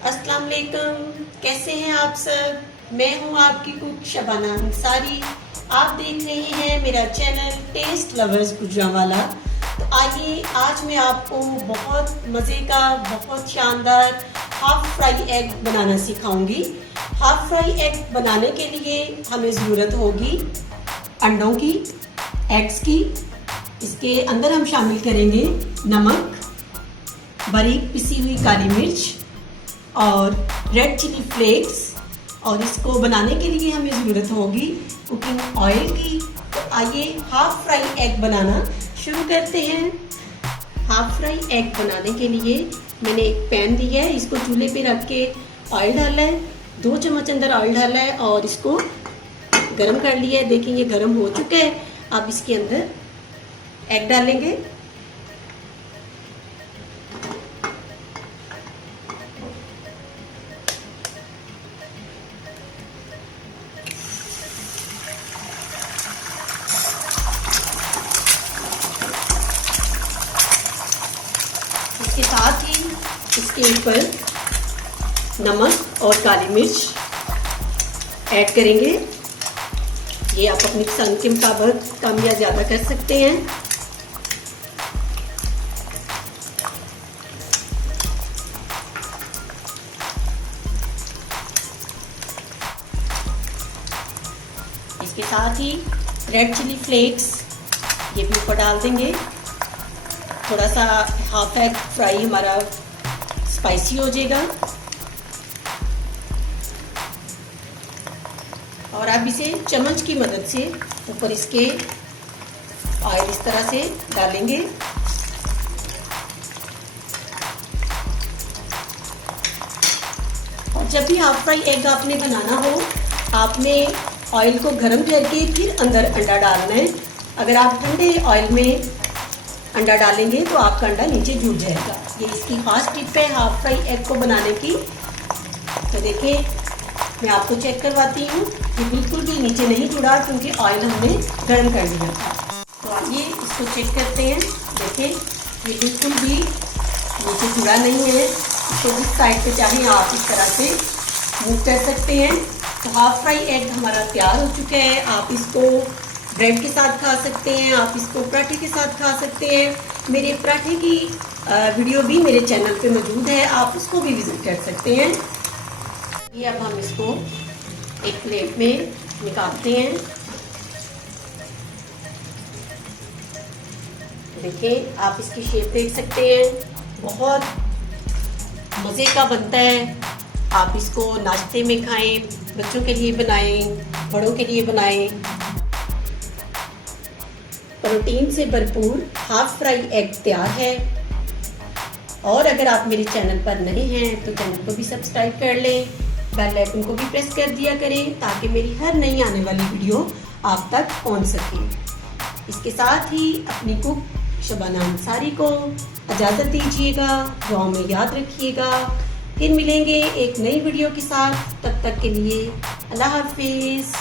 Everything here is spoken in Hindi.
अस्सलाम वालेकुम, कैसे हैं आप सब। मैं हूं आपकी कुक शबाना अंसारी। आप देख रहे हैं मेरा चैनल टेस्ट लवर्स गुजरांवाला। तो आइए आज मैं आपको बहुत मज़े का बहुत शानदार हाफ फ्राई एग बनाना सिखाऊंगी। हाफ फ्राई एग बनाने के लिए हमें ज़रूरत होगी अंडों की, एग्स की। इसके अंदर हम शामिल करेंगे नमक, बारीक पिसी हुई काली मिर्च और रेड चिली फ्लेक्स। और इसको बनाने के लिए हमें ज़रूरत होगी कुकिंग ऑयल की। तो आइए हाफ फ्राई एग बनाना शुरू करते हैं। हाफ फ्राई एग बनाने के लिए मैंने एक पैन लिया है, इसको चूल्हे पे रख के ऑयल डाला है। 2 चम्मच अंदर ऑयल डाला है और इसको गरम कर लिया है। देखिए ये गरम हो चुका है। अब इसके अंदर एग डालेंगे। इसके साथ ही इसके ऊपर नमक और काली मिर्च ऐड करेंगे। ये आप अपनी पसंद के मुताबिक कम या ज़्यादा कर सकते हैं। इसके साथ ही रेड चिली फ्लेक्स ये भी ऊपर डाल देंगे। थोड़ा सा हाफ एग फ्राई हमारा स्पाइसी हो जाएगा। और आप इसे चम्मच की मदद से ऊपर इसके ऑयल इस तरह से डालेंगे। और जब भी हाफ फ्राई एग आपने बनाना हो, आपने ऑयल को गर्म करके फिर अंदर अंडा डालना है। अगर आप ठंडे ऑयल में अंडा डालेंगे तो आपका अंडा नीचे जुड़ जाएगा। ये इसकी खास टिप है हाफ फ्राई एग को बनाने की। तो देखिए मैं आपको चेक करवाती हूँ, ये बिल्कुल भी नीचे नहीं जुड़ा क्योंकि ऑयल हमने गर्म कर लिया था। तो आइए इसको चेक करते हैं। देखिए ये बिल्कुल भी नीचे जुड़ा नहीं है। इसको जिस साइड पे चाहें आप इस तरह से मूव कर सकते हैं। तो हाफ फ्राई एग हमारा तैयार हो चुका है। आप इसको ब्रेड के साथ खा सकते हैं, आप इसको पराठे के साथ खा सकते हैं। मेरे पराठे की वीडियो भी मेरे चैनल पे मौजूद है, आप उसको भी विजिट कर सकते हैं। ये अब हम इसको एक प्लेट में निकालते हैं। देखिए आप इसकी शेप देख सकते हैं, बहुत मज़े का बनता है। आप इसको नाश्ते में खाएं, बच्चों के लिए बनाएं, बड़ों के लिए बनाएं। प्रोटीन से भरपूर हाफ फ्राई एग तैयार है। और अगर आप मेरे चैनल पर नए हैं तो चैनल को भी सब्सक्राइब कर लें, बेल आइकन को भी प्रेस कर दिया करें ताकि मेरी हर नई आने वाली वीडियो आप तक पहुंच सके। इसके साथ ही अपनी कुक शबाना अंसारी को इजाज़त दीजिएगा। दुआ में याद रखिएगा। फिर मिलेंगे एक नई वीडियो के साथ। तब तक के लिए अल्लाह हाफिज़।